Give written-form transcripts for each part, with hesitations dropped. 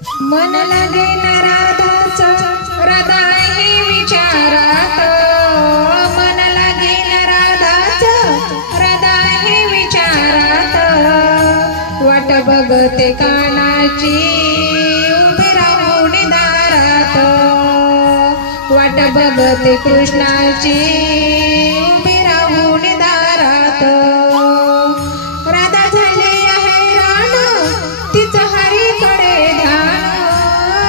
मन लागे न राधाच हृदय हे विचारात, मन लागे न राधाच हृदय हे विचारात, वाट बघते कानाची उभी राहून दारात, वाट बघते कृष्णाची उभी राहून दारात, राधा झाले हैराण तिचं हरीकडे ध्यान,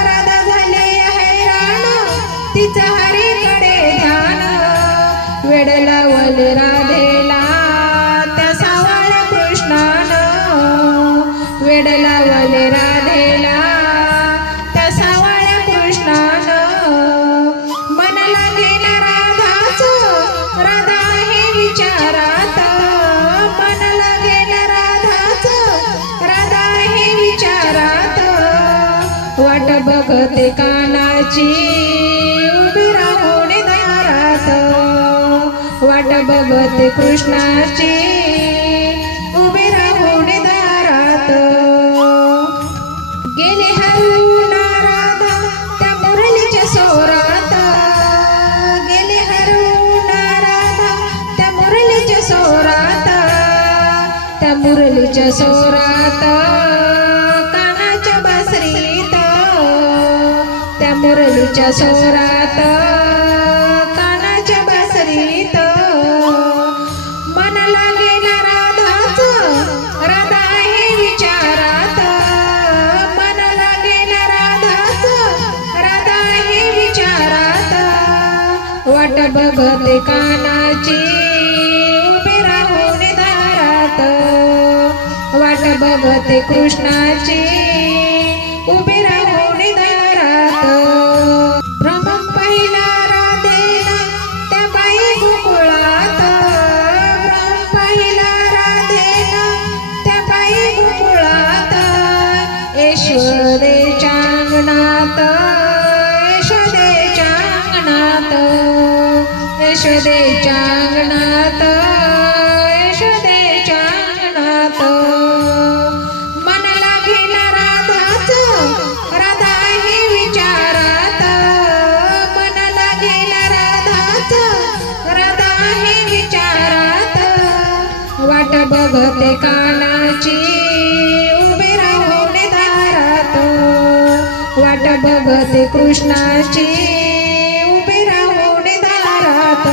राधा झाले हैराण तिचं हरीकडे ध्यान, वेड लावल राधेला त्या सावळ्या कृष्णानं, वेड लावल राधेला त्या सावळ्या कृष्णानं, मन लागे न राधाच राधा हे विचारात, मन लागे न राधाच राधा हे विचारात, वाट बघते कानाची उभी राहून दारात, वाट बघते कृष्णाची उभी राहून दारात, गेले हरवून राधा त्या मुरलीच्या सोरात, गेले हरवून राधा त्या मुरलीच्या सोरात, त्या मुरलीच्या सोरात कानाच्या बासरीत, त्या मुरलीच्या सोरात कानाच्या बासरीत, मन लागे न राधाच राधा हे विचारात, मन लागे न राधाच राधा हे विचारात, वाट बघते कानाची उभी राहून दारात, वाट बघते कृष्णाची उभी राहून दारात, भ्रम पहिला राधेला त्या बाई गोकुळात, भ्रम पहिला राधेला त्या बाई गोकुळात, यशोदेच्या अंगणात, यशोदेच्या अंगणात, यशोदेच्या अंगणात, यशोदेच्या अंगणात, मन लागे न राधाच राधा हे विचारात, मन लागे न राधाच राधा हे विचारात, वाट बघते कानाची उभी राहून दारात, वाट बघते कृष्णाची उभी राहून दारात,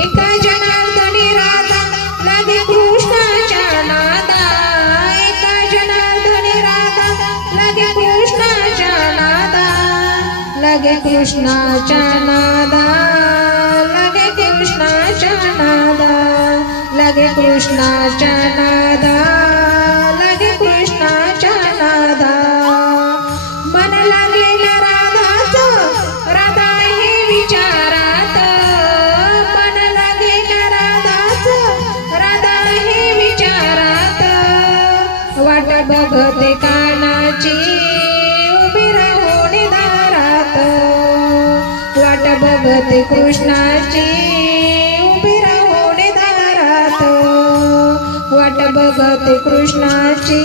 एका जनार्दनी राधा लागे कृष्णाच्या नादा, एका जनार्दनी राधा लागे कृष्णाच्या नादा, लागे कृष्णाच्या नादा, लागे कृष्णाच्या नादा, लागे कृष्णाच्या नादा, लागे कृष्णाच्या नादा, मन लागे न राधाच राधा हे विचारात, मन लागे न राधाच राधा हे विचारात, वाट बघते कानाची उभी राहून दारात, वाट बघते कृष्णाची उभी राहून दारात, वाट बघते कृष्णाची